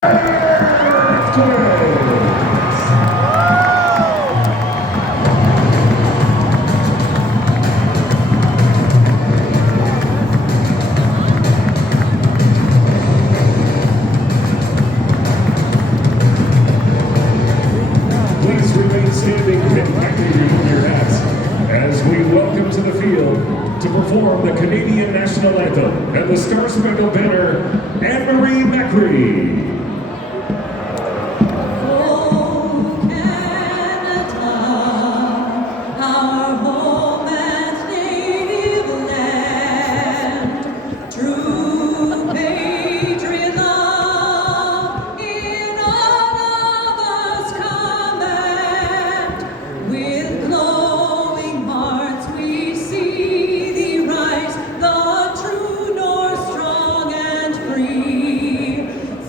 Please remain standing and activating your hats as we welcome to the field to perform the Canadian National Anthem and the Star Spangled Banner, Anne-Marie Macri.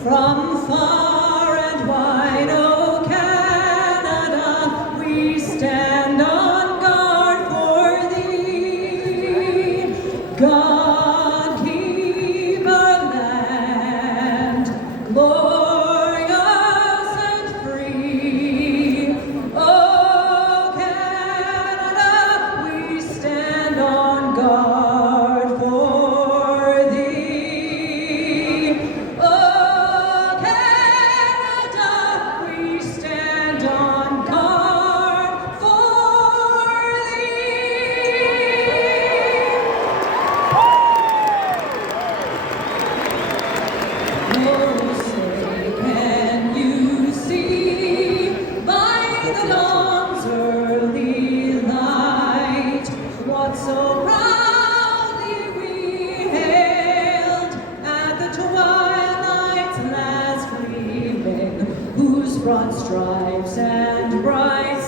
From far and wide, oh Canada, we stand on guard for thee. God keep our land glorious and free. Oh Canada, we stand on guard for thee. Oh say, can you see by the dawn's early light what so proudly we hailed at the twilight's last gleaming, whose broad stripes and bright